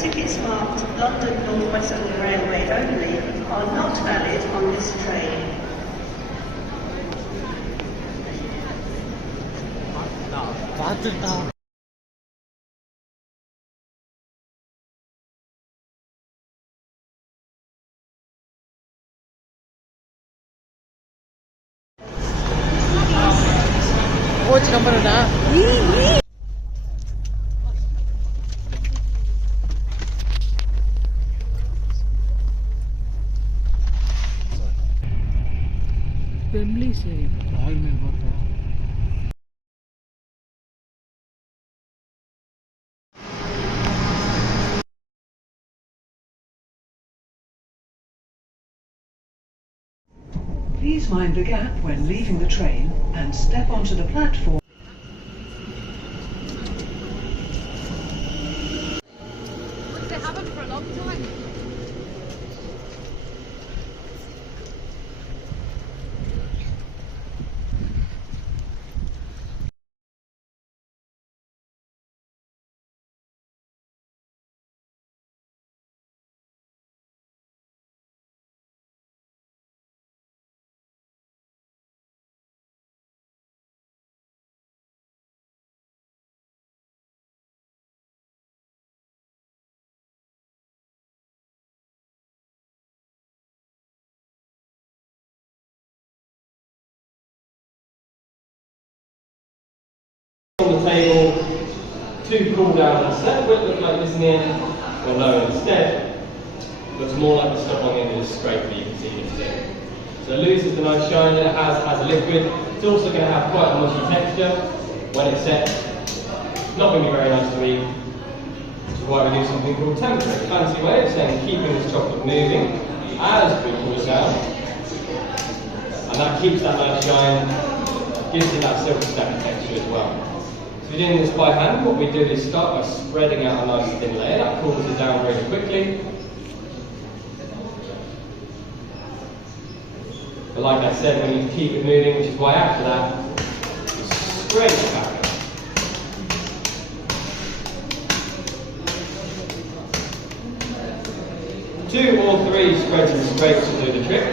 tickets marked London North Western Railway only are not valid on this train. Wembley Stadium. Please mind the gap when leaving the train and step onto the platform. They haven't for a long time. On the table, 2 cool down and set, would look like this in the end, or no, instead, looks more like the stuff on the end of the scrape that you can see this thing. So it loses the nice shine that it has a liquid. It's also going to have quite a mushy texture when it's set. It's not going to be very nice to eat, which is why we do something called tempering. Fancy way of saying keeping this chocolate moving as we cool it down. And that keeps that nice shine, gives it that silky stack texture as well. So if you're doing this by hand, what we do is start by spreading out a nice thin layer. That cools it down really quickly. But like I said, we need to keep it moving, which is why after that, we scrape it back. 2 or 3 spreads and scrapes will do the trick.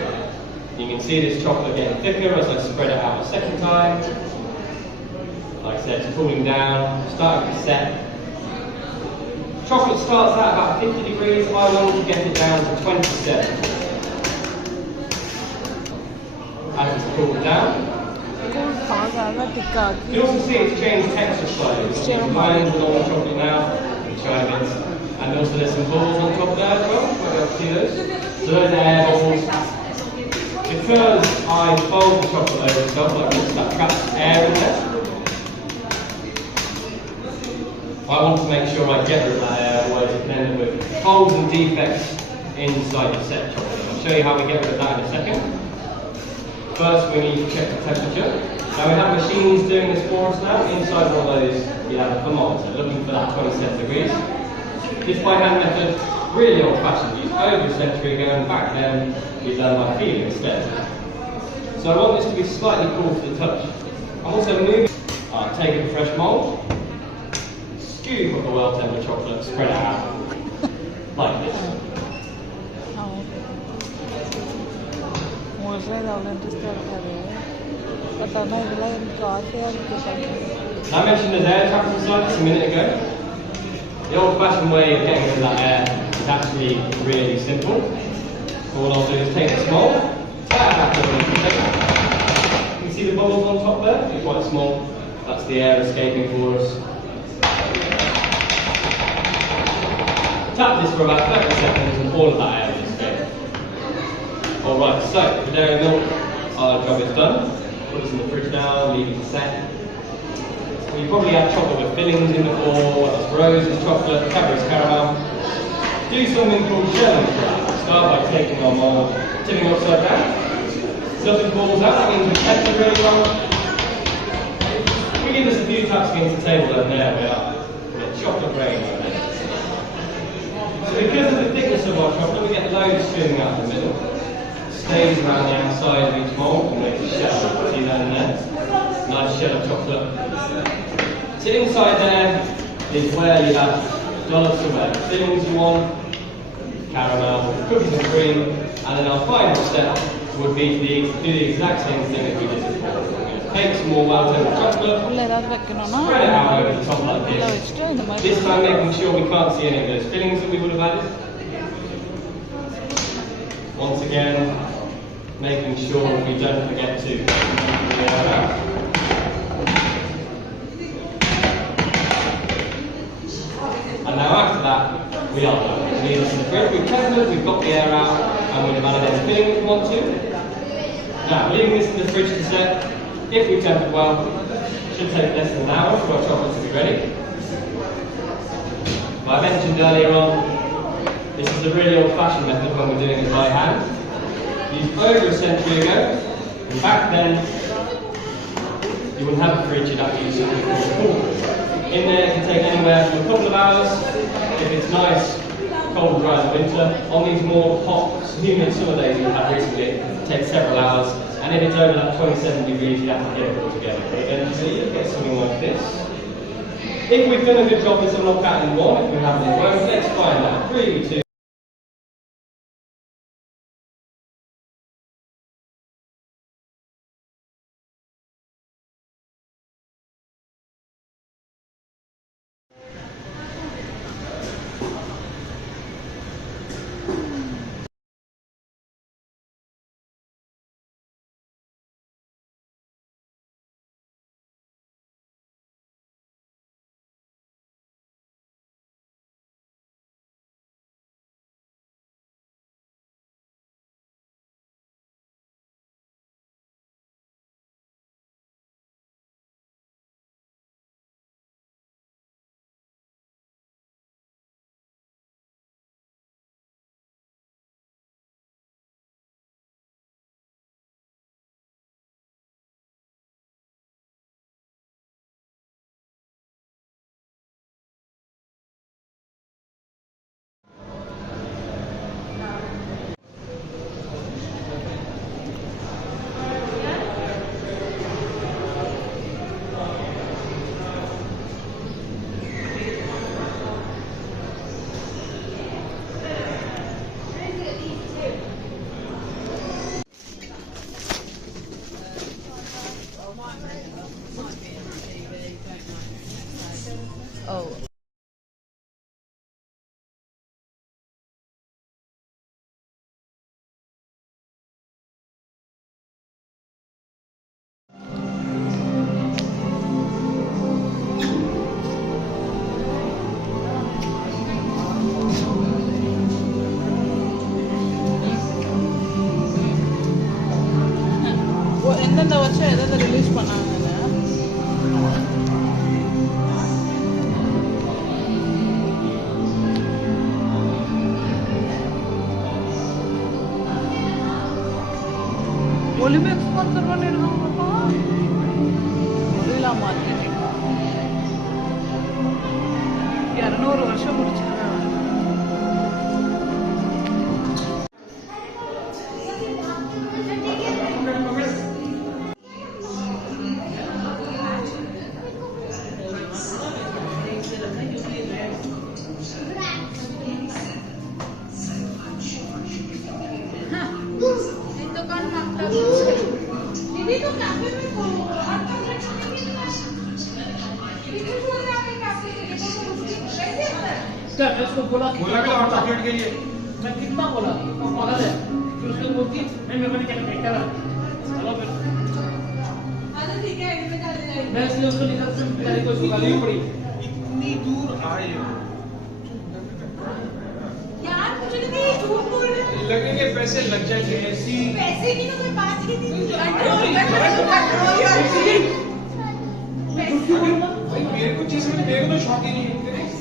You can see this chocolate getting thicker as I spread it out a second time. Like I said, it's cooling down, starting to set. Chocolate starts out about 50 degrees. I want to get it down to 27. As it's cooled down. You can also see it's changed texture slightly. It's combined with normal chocolate now, and china bits. And also there's some balls on top there as well. Might be able to see those. So those are air balls. Because I fold the chocolate over the top like this, that traps air in there. I want to make sure I get rid of that air, otherwise you can end up with holes and defects inside the set chocolate. I'll show you how we get rid of that in a second. First we need to check the temperature. Now we have machines doing this for us now. Inside one of those you have a thermometer looking for that 27 degrees. This by hand method, really old fashioned, used over a century ago, and back then we done by feeling instead. So I want this to be slightly cool to the touch. I'm also moving, take a fresh mould, scoop of the well tempered chocolate, spread it out like this. I mentioned there's air trapped inside this a minute ago. The old fashioned way of getting rid of that air is actually really simple. All I'll do is take this mould, tap it over the table. You can see the bubbles on top there, they're quite small. That's the air escaping for us. Tap this for about 30 seconds and all of that air will escape. Alright, so for dairy milk, our job is done. Put this in the fridge now, leave it to set. You probably had chocolate with fillings in before, whether it's rose chocolate, Cadbury's caramel. Do something called gelling for that. Start by taking our mould, tipping it upside down. Nothing falls out, that means we kept it really well. We give this a few taps against the table and there we are. We get chocolate rain over there. So because of the thickness of our chocolate, we get loads streaming out in the middle. Stays around the outside of each mould and makes a shell. See that in there? Nice shell of chocolate. So inside there is where you have dollars for whatever fillings you want, caramel, cookies and cream, and then our final step would be to do the exact same thing that we did before. We're going to take some more well-tempered chocolate, spread it out over the top like this. This time making sure we can't see any of those fillings that we would have added. Once again, making sure we don't forget to air it out. And now after that, we are done. We leave this in the fridge, we've tempered, we've got the air out, and we've added any filling that we want to. Now, leaving this in the fridge to set, if we tempered well, should take less than an hour for our chocolate to be ready. But I mentioned earlier on, this is the really old-fashioned method when we're doing it by hand. Used over a century ago, and back then, you wouldn't have a fridge, you'd have to use something called a cooler. In there, it can take anywhere from a couple of hours, if it's nice, cold and dry in the winter. On these more hot, humid summer days we've had recently, it takes several hours, and if it's over that 27 degrees, you have to get it all together. Eventually, you get something like this. If we've done a good job with some knockout in one, if we haven't, it won't. Let's find out. 3, 2. Oh. எந்தெந்த வருஷம் எதை release பண்ணாங்க Olympics sponsor பண்ணிருக்காங்கப்பா ஒரிலா marketing 200 வருஷம் முடிச்சிருக்காங்க दीदी तो cafe में क्या मैं उसको बोला कि और चॉकलेट के लिए मैं कितना बोला पागल है फिर उसको बोलती नहीं मैं क्या बेटा चलो फिर अच्छा ठीक है इसमें डाल दे मैं इसलिए उसको निकल से पहले कोई उसको गाली पड़ी इतनी दूर आए हो यार मुझे नहीं झूठ बोल रहे लगेंगे पैसे लग जाएंगे ऐसी पैसे की तो कोई बात ही नहीं भाई मेरे को चीज में मेरे को तो शौक ही नहीं है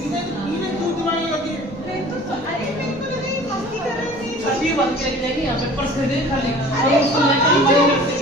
इन्हें दूर दिमाग लगी है अरे मेरे को लगा ये मस्ती कर रहे थे अभी बात क्या करेंगे यहाँ पे पर्स खरीदे खाली और उसको लेकर